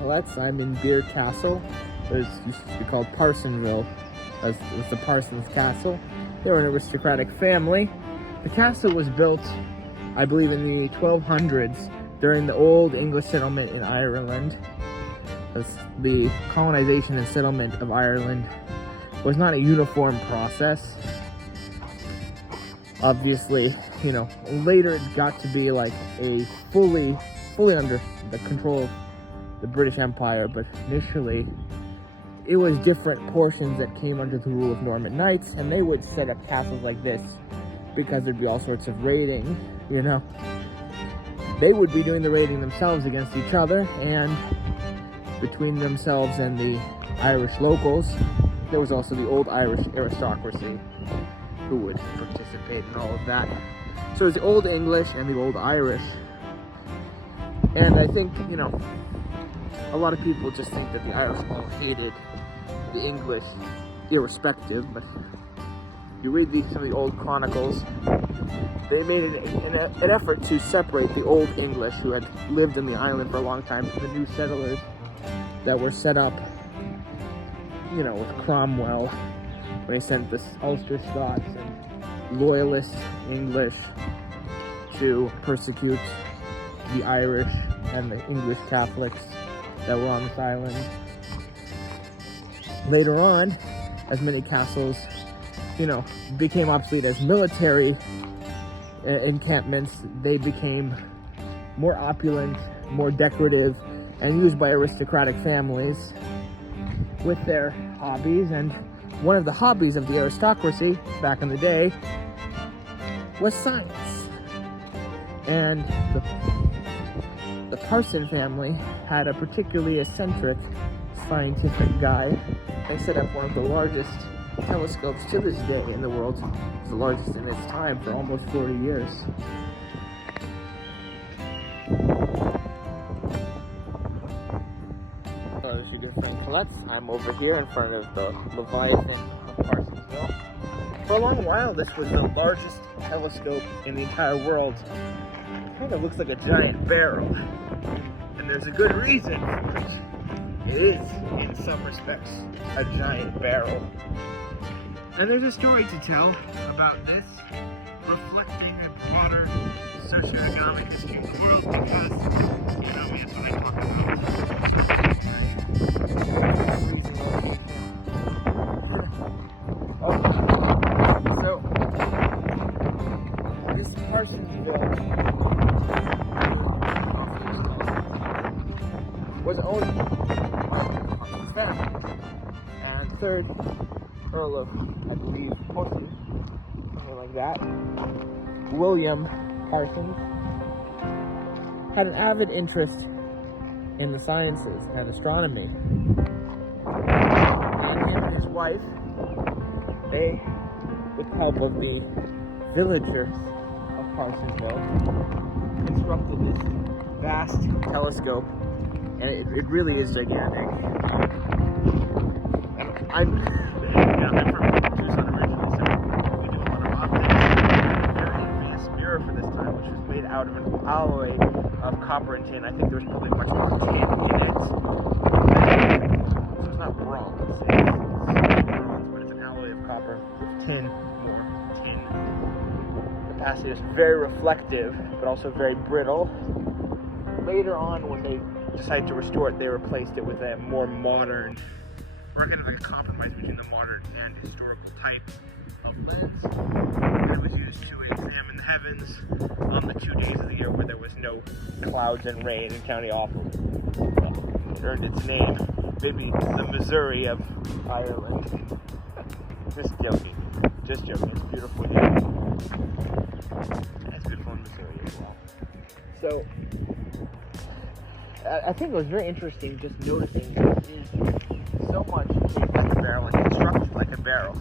Colette's. I'm in Birr Castle. It used to be called Parsonsville. It was the Parsons Castle. They were an aristocratic family. The castle was built, I believe, in the 1200s during the old English settlement in Ireland. The colonization and settlement of Ireland was not a uniform process. Obviously, later it got to be like a fully under the control of the British Empire, but initially it was different portions that came under the rule of Norman knights, and they would set up castles like this because there'd be all sorts of raiding, They would be doing the raiding themselves against each other, and between themselves and the Irish locals, there was also the old Irish aristocracy who would participate in all of that. So it's the old English and the old Irish. And I think, a lot of people just think that the Irish all hated the English irrespective, but you read some of the old chronicles, they made an effort to separate the old English who had lived in the island for a long time from the new settlers that were set up, with Cromwell, when he sent the Ulster Scots and loyalist English to persecute the Irish and the English Catholics that were on this island. Later on, as many castles, became obsolete as military encampments, they became more opulent, more decorative, and used by aristocratic families with their hobbies. And one of the hobbies of the aristocracy back in the day was science. And the Parson family had a particularly eccentric scientific guy. They set up one of the largest telescopes to this day in the world. It's the largest in its time for almost 40 years. There's your different Colette's. I'm over here in front of the Leviathan of Parsonsville. For a long while, this was the largest telescope in the entire world. It kind of looks like a giant barrel. And there's a good reason for it. It is, in some respects, a giant barrel. And there's a story to tell about this, reflecting the broader socioeconomic history of the world, because, that's what I talk about. So, this Parsonsville was owned by the Parsons family, and third Earl of, I believe, Parsons, something like that, William Parsons, had an avid interest in the sciences and astronomy. And him and his wife, they, with the help of the villagers of Parsonsville, constructed this vast telescope, and it really is gigantic. And I'm from Tucson originally, so we do a lot of optics. Very famous mirror for this time, which was made out of an alloy of copper and tin. I think there was probably much more tin in it. So it's not bronze. It's bronze, but it's an alloy of copper with more tin capacity. It's very reflective, but also very brittle. Later on, when they decided to restore it, they replaced it with a more modern, or kind of like a compromise between the modern and historical type of lens. And it was used to examine the heavens on the 2 days of the year where there was no clouds and rain in County Awful. It earned its name, maybe the Missouri of Ireland. Just joking. Just joking. It's beautiful here. And it's beautiful in Missouri as well. So, I think it was very interesting just noticing that it is so much shaped like a barrel and constructed like a barrel.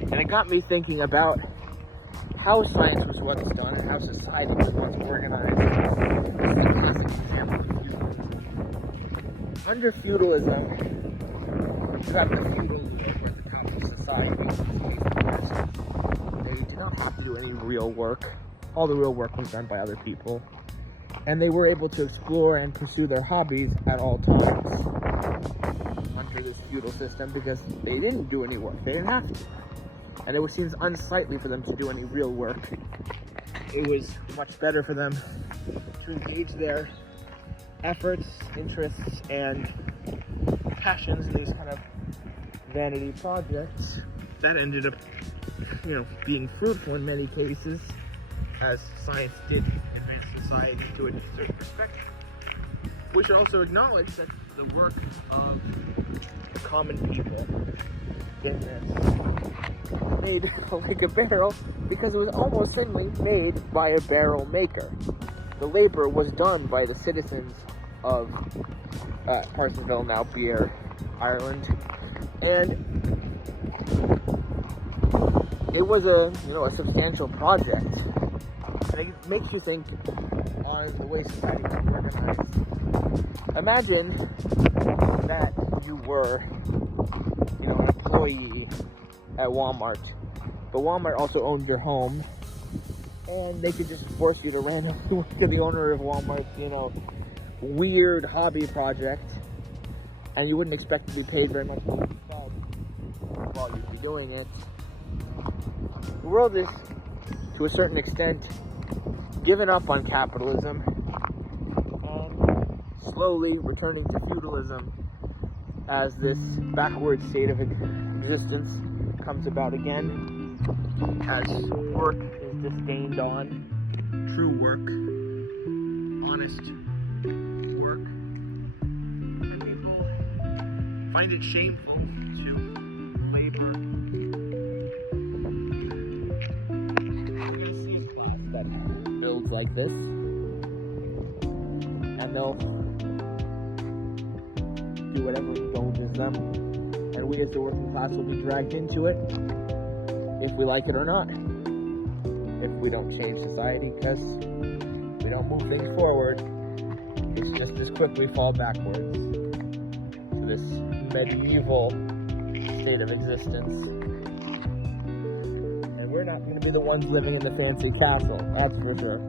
And it got me thinking about how science was once done and how society was once organized. This is a classic example of feudalism. Under feudalism, you have the feudal lord at the top of society. They did not have to do any real work. All the real work was done by other people. and they were able to explore and pursue their hobbies at all times under this feudal system because they didn't do any work. They didn't have to. And it seems unsightly for them to do any real work. It was much better for them to engage their efforts, interests, and passions in these kind of vanity projects that ended up, being fruitful in many cases, as science did advance society to a certain respect. We should also acknowledge that the work of the common people in this made like a barrel because it was almost certainly made by a barrel maker. The labor was done by the citizens of Parsonsville, now Birr, Ireland, and it was a substantial project. And it makes you think on the way society was organized. Imagine that you were, an employee at Walmart, but Walmart also owned your home, and they could just force you to randomly work for the owner of Walmart's, weird hobby project, and you wouldn't expect to be paid very much money while you'd be doing it. The world is, to a certain extent, given up on capitalism and slowly returning to feudalism as this backward state of existence comes about again, as work is disdained on, true work, honest work, and people find it shameful to labor. That builds like this, and they'll do whatever indulges them, and we as the working class will be dragged into it if we like it or not, if we don't change society, because we don't move things forward. It's just as quickly fall backwards to this medieval state of existence. And we're not going to be the ones living in the fancy castle, that's for sure.